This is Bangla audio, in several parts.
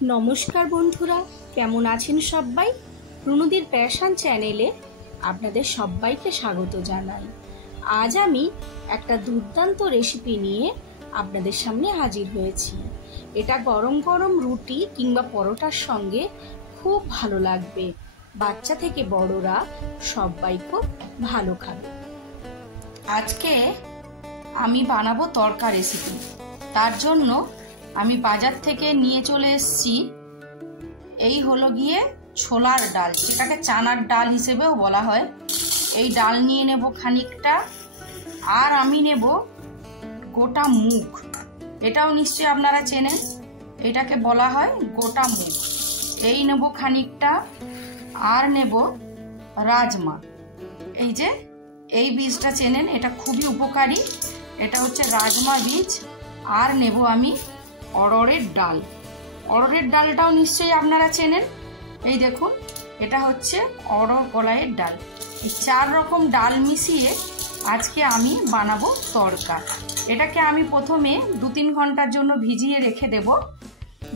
নমস্কার বন্ধুরা, কেমন আছেন সবাই? রুনুদির প্যাশন চ্যানেলে আপনাদের সবাইকে স্বাগত জানাই। আজ আমি একটা দুর্দান্ত রেসিপি নিয়ে আপনাদের সামনে হাজির হয়েছি। এটা গরম গরম রুটি কিংবা পরোটার সঙ্গে খুব ভালো লাগবে। বাচ্চা থেকে বড়রা সবাই খুব ভালো খাবে। আজকে আমি বানাবো তড়কা রেসিপি। তার জন্য আমি বাজার থেকে নিয়ে চলে এসেছি এই হলো গিয়ে ছোলার ডাল, যেটাকে চানার ডাল হিসেবেও বলা হয়। এই ডাল নিয়ে নেব খানিকটা, আর আমি নেব গোটা মুগ। এটাও নিশ্চয়ই আপনারা চেনেন, এটাকে বলা হয় গোটা মুগ। এই নেব খানিকটা, আর নেব রাজমা। এই যে এই বীজটা চেনেন, এটা খুবই উপকারী, এটা হচ্ছে রাজমা বীজ। আর নেব আমি অড়হরের ডাল। অড়হরের ডালটাও নিশ্চয়ই আপনারা চেনেন। এই দেখুন, এটা হচ্ছে অড়হর কলাইয়ের ডাল। এই 4 রকম ডাল মিশিয়ে আজকে আমি বানাবো তড়কা। এটাকে আমি প্রথমে 2-3 ঘন্টার জন্য ভিজিয়ে রেখে দেব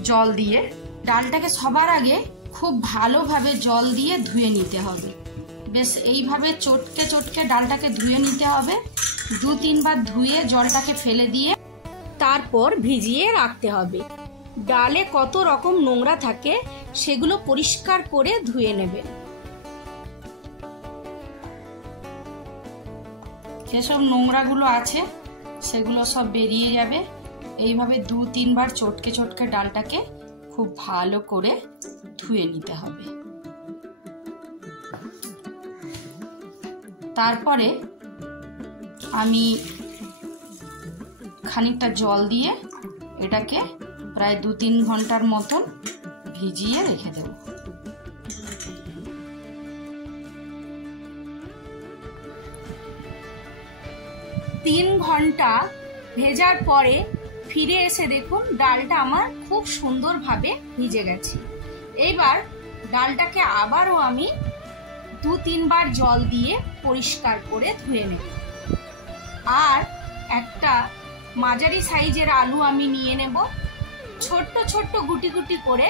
জল দিয়ে। ডালটাকে সবার আগে খুব ভালোভাবে জল দিয়ে ধুয়ে নিতে হবে। বেশ এইভাবে চটকে চটকে ডালটাকে ধুয়ে নিতে হবে। 2-3 বার ধুয়ে জলটাকে ফেলে দিয়ে তারপর ভিজিয়ে রাখতে হবে। ডালে কত রকম নোংরা থাকে সেগুলো পরিষ্কার করে ধুয়ে নেবেন। যেসব নোংরাগুলো আছে সেগুলো সব বেরিয়ে যাবে। এইভাবে 2-3 বার চটকে চটকে ডালটাকে খুব ভালো করে ধুয়ে নিতে হবে। তারপরে আমি খানিকটা জল দিয়ে এটাকে প্রায় 2-3 ঘন্টার মতন ভিজিয়ে রেখে দেব। 3 ঘন্টা ভেজার পরে ফিরে এসে দেখুন ডালটা আমার খুব সুন্দরভাবে ভিজে গেছে। এইবার ডালটাকে আবারও আমি 2-3 বার জল দিয়ে পরিষ্কার করে ধুয়ে নেব। আর একটা মাঝারি সাইজের আলু আমি নিয়ে নেব। ছোট্ট ছোট্ট গুটি গুটি করে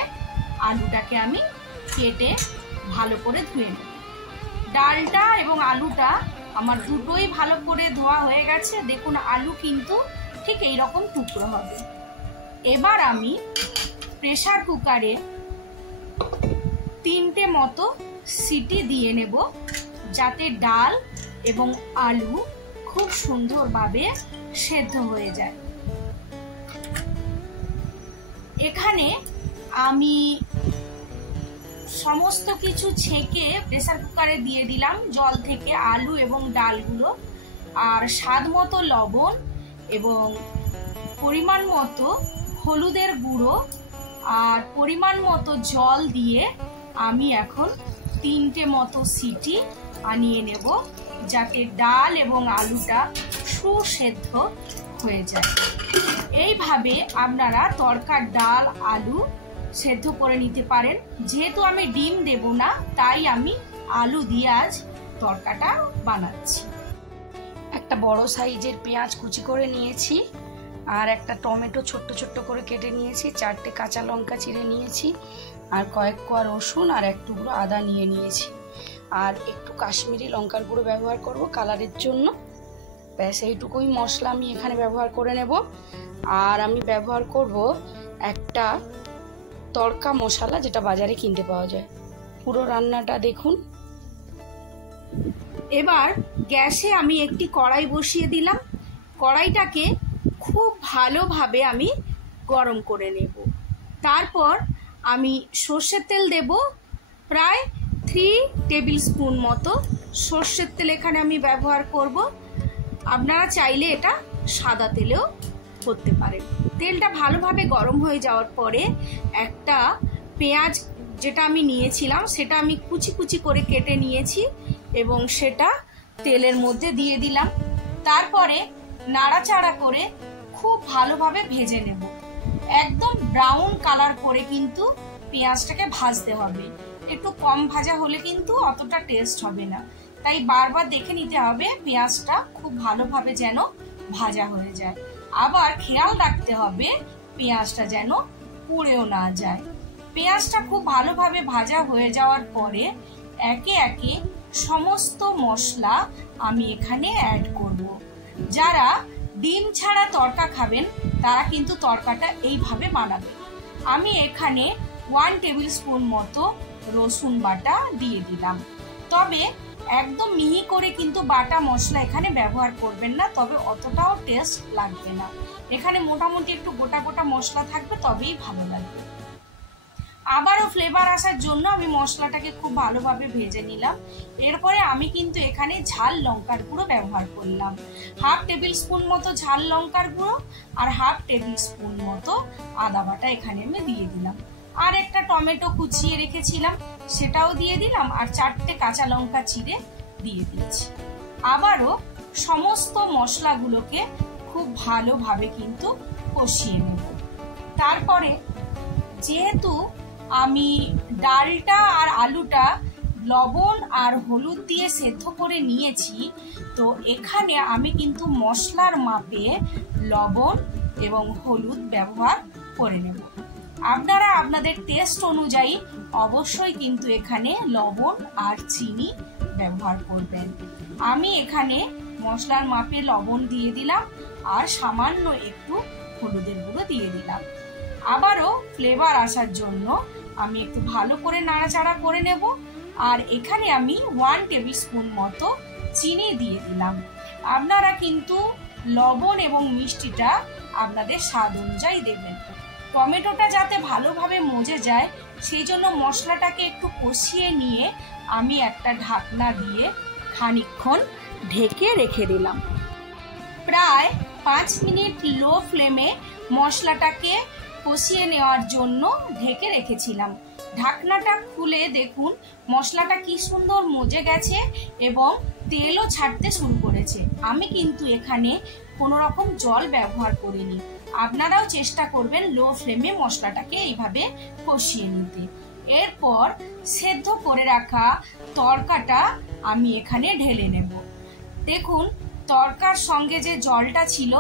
আলুটাকে আমি কেটে ভালো করে ধুয়ে নেব। ডালটা এবং আলুটা আমার দুটোই ভালো করে ধোয়া হয়ে গেছে। দেখুন আলু কিন্তু ঠিক এইরকম টুকরো হবে। এবার আমি প্রেসার কুকারে 3টে মতো সিটি দিয়ে নেব, যাতে ডাল এবং আলু খুব সুন্দরভাবে সেদ্ধ হয়ে যায়। এখানে আমি সমস্ত কিছু ছেঁকে প্রেসার কুকারে দিয়ে দিলাম জল থেকে আলু এবং ডালগুলো। আর স্বাদ মতো লবণ এবং পরিমাণ মতো হলুদের গুঁড়ো আর পরিমাণ মতো জল দিয়ে আমি এখন 3টে মতো সিটি আনিয়ে নেব, যাতে ডাল এবং আলুটা সুসেদ্ধ হয়ে যায়। এইভাবে আপনারা তড়কার ডাল আলু সেদ্ধ করে নিতে পারেন। যেহেতু আমি ডিম দেব না, তাই আমি আলু দিয়ে আজ তড়কাটা বানাচ্ছি। একটা বড় সাইজের পেঁয়াজ কুচি করে নিয়েছি, আর একটা টমেটো ছোট্ট ছোট্ট করে কেটে নিয়েছি, 4টে কাঁচা লঙ্কা চিড়ে নিয়েছি, আর কয়েক কোয়া রসুন আর 1 টুকরো আদা নিয়ে নিয়েছি। আর একটু কাশ্মীরি লঙ্কার গুঁড়ো ব্যবহার করব কালারের জন্য। ব্যাস এইটুকুই মশলা আমি এখানে ব্যবহার করে নেব। আর আমি ব্যবহার করব একটা তড়কা মশলা, যেটা বাজারে কিনতে পাওয়া যায়। পুরো রান্নাটা দেখুন। এবার গ্যাসে আমি একটি কড়াই বসিয়ে দিলাম। কড়াইটাকে খুব ভালোভাবে আমি গরম করে নেব। তারপর আমি সর্ষের তেল দেব, প্রায় 3 টেবিল স্পুন মতো সর্ষের তেল এখানে আমি ব্যবহার করব। আপনারা চাইলে এটা সাদা তেলেও করতে পারেন। তেলটা ভালোভাবে গরম হয়ে যাওয়ার পরে একটা পেঁয়াজ যেটা আমি নিয়েছিলাম সেটা আমি কুচি কুচি করে কেটে নিয়েছি এবং সেটা তেলের মধ্যে দিয়ে দিলাম। তারপরে নাড়াচাড়া করে খুব ভালোভাবে ভেজে নেব। একদম ব্রাউন কালার করে কিন্তু পেঁয়াজটাকে ভাজতে হবে। একটু কম ভাজা হলে কিন্তু অতটা টেস্ট হবে না, তাই বারবার দেখে নিতে হবে পেঁয়াজটা খুব ভালোভাবে যেন ভাজা হয়ে যায়। আবার খেয়াল রাখতে হবে পেঁয়াজটা যেন পুড়েও না যায়। পেঁয়াজটা খুব ভালোভাবে ভাজা হয়ে যাওয়ার পরে একে একে সমস্ত মশলা আমি এখানে অ্যাড করব। যারা ডিম ছাড়া তড়কা খাবেন তারা কিন্তু তড়কাটা এইভাবে বানাবেন। আমি এখানে 1 টেবিল স্পুন মতো রসুন বাটা দিয়ে দিলাম। তবে একদম মিহি করে কিন্তু বাটা মশলা এখানে ব্যবহার করবেন না, তবে অতটাও টেস্ট লাগবে না। এখানে মোটামুটি একটু গোটা গোটা মশলা থাকবে, তবেই ভালো লাগবে। আবারও ফ্লেভার আসার জন্য আমি মশলাটাকে খুব ভালোভাবে ভেজে নিলাম। এরপরে আমি কিন্তু এখানে ঝাল লঙ্কার গুঁড়ো ব্যবহার করলাম। 1/2 টেবিল স্পুন মতো ঝাল লঙ্কার গুঁড়ো আর 1/2 টেবিল স্পুন মতো আদা বাটা এখানে আমি দিয়ে দিলাম। আর একটা টমেটো কুচিয়ে রেখেছিলাম সেটাও দিয়ে দিলাম, আর 4টে কাঁচা লঙ্কা চিড়ে দিয়ে দিয়েছি। আবারও সমস্ত মশলাগুলোকে খুব ভালোভাবে কিন্তু কষিয়ে নেব। তারপরে যেহেতু আমি ডালটা আর আলুটা লবণ আর হলুদ দিয়ে সেদ্ধ করে নিয়েছি, তো এখানে আমি কিন্তু মশলার মাপে লবণ এবং হলুদ ব্যবহার করে নেব। আপনারা আপনাদের টেস্ট অনুযায়ী অবশ্যই কিন্তু এখানে লবণ আর চিনি ব্যবহার করবেন। আমি এখানে মশলার মাপে লবণ দিয়ে দিলাম আর সামান্য একটু হলুদের গুঁড়ো দিয়ে দিলাম। আবারও ফ্লেভার আসার জন্য আমি একটু ভালো করে নাড়াচাড়া করে নেব। আর এখানে আমি 1 টেবিল স্পুন মতো চিনি দিয়ে দিলাম। আপনারা কিন্তু লবণ এবং মিষ্টিটা আপনাদের স্বাদ অনুযায়ী দেবেন। টমেটোটা যাতে ভালোভাবে মজে যায় সেই জন্য মশলাটাকে একটু কষিয়ে নিয়ে আমি একটা ঢাকনা দিয়ে খানিকক্ষণ ঢেকে রেখে দিলাম। প্রায় 5 মিনিট লো ফ্লেমে মশলাটাকে কষিয়ে নেওয়ার জন্য ঢেকে রেখেছিলাম। ঢাকনাটা খুলে দেখুন মশলাটা কি সুন্দর মজে গেছে এবং তেলও ছাড়তে শুরু করেছে। আমি কিন্তু এখানে কোনো রকম জল ব্যবহার করিনি। আপনারাও চেষ্টা করবেন লো ফ্লেমে মশলাটাকে এইভাবে কষিয়ে নিতে। এরপর সেদ্ধ করে রাখা তড়কাটা আমি এখানে ঢেলে নেব। দেখুন তড়কার সঙ্গে যে জলটা ছিল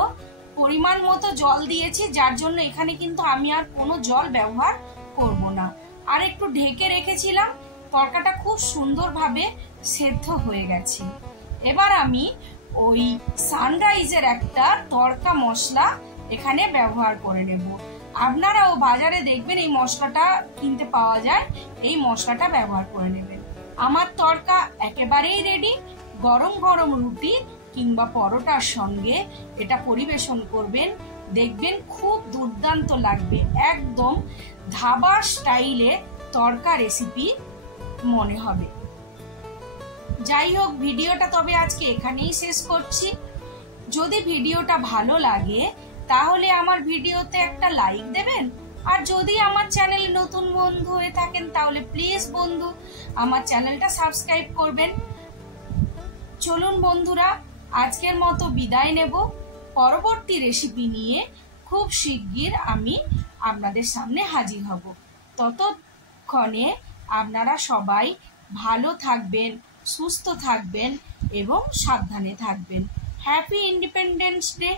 পরিমাণ মতো জল দিয়েছি, যার জন্য এখানে কিন্তু আমি আর কোনো জল ব্যবহার করব না। আর একটু ঢেকে রেখেছিলাম, তড়কাটা খুব সুন্দরভাবে সেদ্ধ হয়ে গেছে। এবার আমি ওই সানরাইজের একটা তড়কা মশলা এখানে ব্যবহার করে নেব। আপনারাও বাজারে দেখবেন এই মশলাটা কিনতে পাওয়া যায়, এই মশলাটা ব্যবহার করে নেবেন। আমার তড়কা একেবারেই রেডি। গরম গরম রুটি কিংবা পরোটার সঙ্গে এটা পরিবেশন করবেন, দেখবেন খুব দুর্দান্ত লাগবে। একদম ধাবা স্টাইলে তড়কা রেসিপি মনে হবে। যাই হোক, ভিডিওটা তবে আজকে এখানেই শেষ করছি। যদি ভিডিওটা ভালো লাগে তাহলে আমার ভিডিওতে একটা লাইক দেবেন। আর যদি আমার চ্যানেলে নতুন বন্ধু হয়ে থাকেন তাহলে প্লিজ বন্ধু আমার চ্যানেলটা সাবস্ক্রাইব করবেন। চলুন বন্ধুরা, আজকের মতো বিদায় নেব। পরবর্তী রেসিপি নিয়ে খুব শিগগির আমি আপনাদের সামনে হাজির হব। ততক্ষণে আপনারা সবাই ভালো থাকবেন, সুস্থ থাকবেন এবং সাবধানে থাকবেন। Happy independence day.